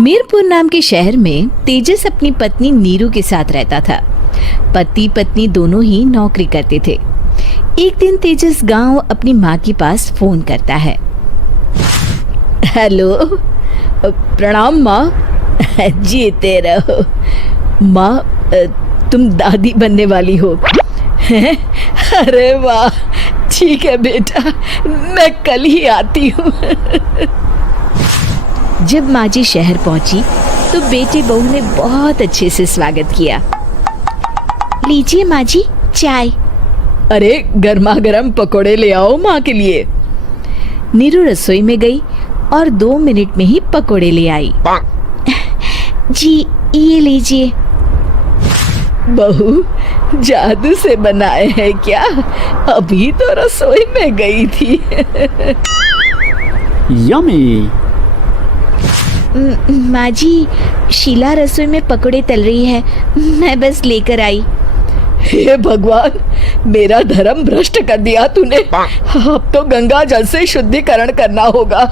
मीरपुर नाम के शहर में तेजस अपनी पत्नी नीरू के साथ रहता था। पति पत्नी दोनों ही नौकरी करते थे। एक दिन तेजस गांव अपनी माँ के पास फोन करता है। हेलो, प्रणाम माँ। जीते रहो माँ, तुम दादी बनने वाली हो। अरे वाह, ठीक है बेटा, मैं कल ही आती हूँ। जब माँ जी शहर पहुंची तो बेटे बहू ने बहुत अच्छे से स्वागत किया। लीजिए माँ जी चाय। अरे गर्मा गर्म पकोड़े ले आओ माँ के लिए। नीरू रसोई में गई और 2 मिनट में ही पकोड़े ले आई। जी ये लीजिए। बहू जादू से बनाए हैं क्या? अभी तो रसोई में गई थी। यम्मी। माँ जी, शीला रसोई में पकोड़े तल रही है, मैं बस लेकर आई। हे भगवान, मेरा धर्म भ्रष्ट कर दिया तूने। अब तो गंगा जल से शुद्धिकरण करना होगा।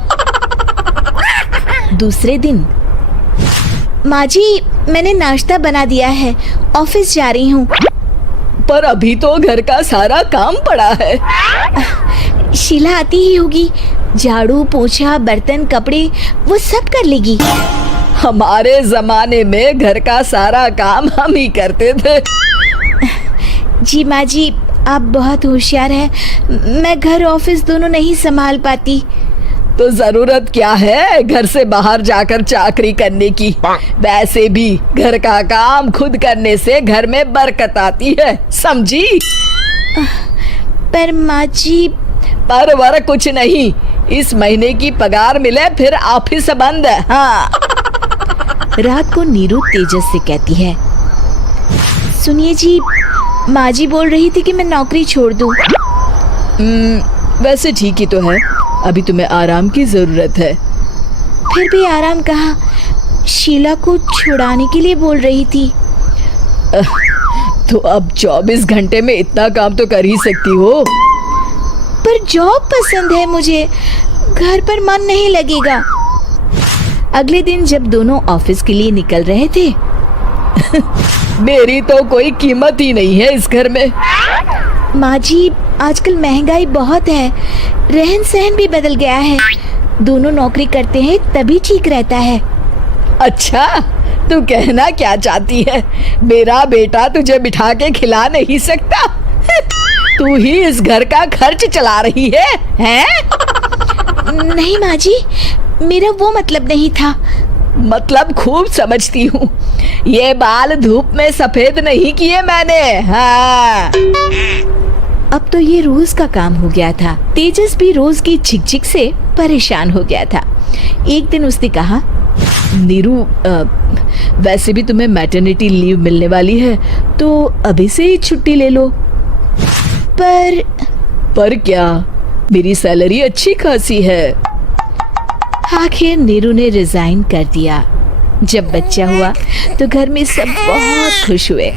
दूसरे दिन, माँ जी मैंने नाश्ता बना दिया है, ऑफिस जा रही हूँ। पर अभी तो घर का सारा काम पड़ा है। शीला आती ही होगी, झाड़ू पोछा बर्तन कपड़े वो सब कर लेगी। हमारे जमाने में घर का सारा काम हम ही करते थे। जी माँ जी, आप बहुत होशियार हैं, मैं घर ऑफिस दोनों नहीं संभाल पाती। तो जरूरत क्या है घर से बाहर जाकर चाकरी करने की? वैसे भी घर का काम खुद करने से घर में बरकत आती है, समझी? पर माँ जी। पर वर कुछ नहीं, इस महीने की पगार मिले फिर ऑफिस बंद है। हाँ। रात को नीरू तेजस से कहती है, सुनिए जी, माँ जी बोल रही थी कि मैं नौकरी छोड़ दूं। वैसे ठीक ही तो है, अभी तुम्हें आराम की जरूरत है। फिर भी आराम कहाँ, शीला को छुड़ाने के लिए बोल रही थी। तो अब 24 घंटे में इतना काम तो कर ही सकती हो। पर जॉब पसंद है मुझे, घर पर मन नहीं लगेगा। अगले दिन जब दोनों ऑफिस के लिए निकल रहे थे, मेरी तो कोई कीमत ही नहीं है इस घर में। माँ जी, आजकल महंगाई बहुत है, रहन सहन भी बदल गया है, दोनों नौकरी करते हैं तभी ठीक रहता है। अच्छा, तू कहना क्या चाहती है? मेरा बेटा तुझे बिठा के खिला नहीं सकता? तू ही इस घर का खर्च चला रही है, हैं? नहीं माँ जी, मेरा वो मतलब नहीं था। मतलब खूब समझती हूँ, ये बाल धूप में सफेद नहीं किए मैंने। हाँ। अब तो ये रोज का काम हो गया था। तेजस भी रोज की झिकझिक से परेशान हो गया था। एक दिन उसने कहा, नीरू, वैसे भी तुम्हें मैटरनिटी लीव मिलने वाली है, तो अभी से ही छुट्टी ले लो। पर क्या, मेरी सैलरी अच्छी खासी है। आखिर नीरू ने रिजाइन कर दिया। जब बच्चा हुआ तो घर में सब बहुत खुश हुए।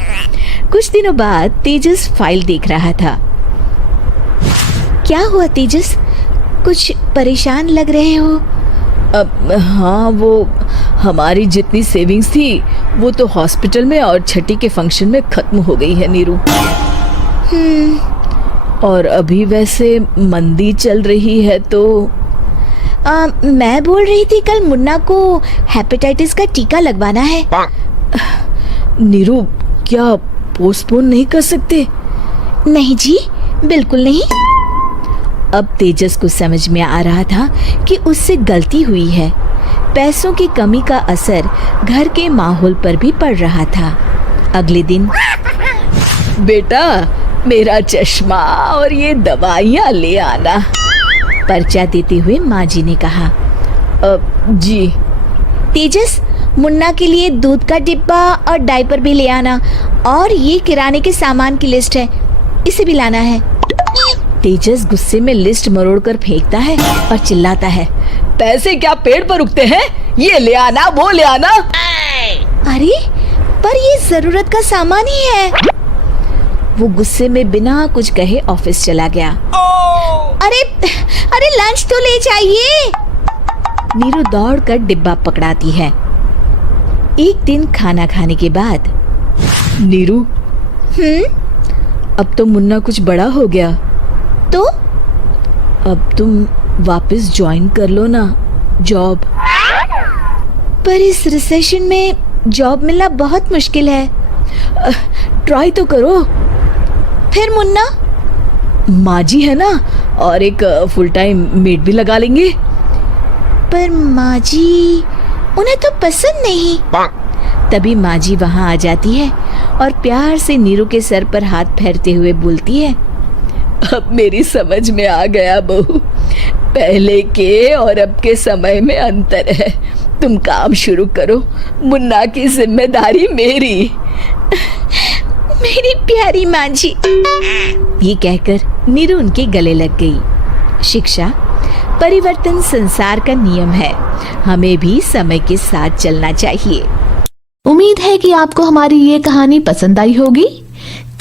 कुछ दिनों बाद तेजस फाइल देख रहा था। क्या हुआ तेजस, कुछ परेशान लग रहे हो? हाँ, वो हमारी जितनी सेविंग्स थी वो तो हॉस्पिटल में और छठी के फंक्शन में खत्म हो गई है नीरू। और अभी वैसे मंदी चल रही है तो मैं बोल रही थी कल मुन्ना को हेपेटाइटिस का टीका लगवाना है। नीरू, क्या पोस्टपोन नहीं कर सकते? नहीं जी, बिल्कुल नहीं। अब तेजस को समझ में आ रहा था कि उससे गलती हुई है। पैसों की कमी का असर घर के माहौल पर भी पड़ रहा था। अगले दिन, बेटा मेरा चश्मा और ये दवाइयाँ ले आना, पर्चा देते हुए माँ जी ने कहा। जी। तेजस, मुन्ना के लिए दूध का डिब्बा और डायपर भी ले आना, और ये किराने के सामान की लिस्ट है, इसे भी लाना है। तेजस गुस्से में लिस्ट मरोड़कर फेंकता है और चिल्लाता है, पैसे क्या पेड़ पर उगते हैं? ये ले आना, वो ले आना। अरे पर ये जरूरत का सामान ही है। वो गुस्से में बिना कुछ कहे ऑफिस चला गया। अरे लंच तो ले जाइए। नीरू दौड़कर डिब्बा पकड़ाती है। एक दिन खाना खाने के बाद, नीरू, अब तो मुन्ना कुछ बड़ा हो गया, तो अब तुम वापस ज्वाइन कर लो ना जॉब। पर इस रिसेशन में जॉब मिलना बहुत मुश्किल है। ट्राई तो करो। फिर मुन्ना? माँ जी है ना, और एक फुल टाइम मेड भी लगा लेंगे। पर माँ जी, उन्हें तो पसंद नहीं। तभी माँ जी वहाँ आ जाती है और प्यार से नीरू के सर पर हाथ फेरते हुए बोलती है, अब मेरी समझ में आ गया बहू, पहले के और अब के समय में अंतर है। तुम काम शुरू करो, मुन्ना की जिम्मेदारी मेरी। मेरी प्यारी माँ जी। ये कहकर नीरू उनके गले लग गई। शिक्षा, परिवर्तन संसार का नियम है, हमें भी समय के साथ चलना चाहिए। उम्मीद है कि आपको हमारी ये कहानी पसंद आई होगी।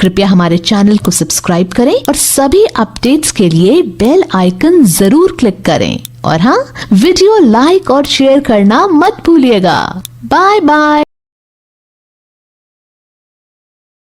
कृपया हमारे चैनल को सब्सक्राइब करें और सभी अपडेट्स के लिए बेल आइकन जरूर क्लिक करें। और हाँ, वीडियो लाइक और शेयर करना मत भूलिएगा। Bye bye.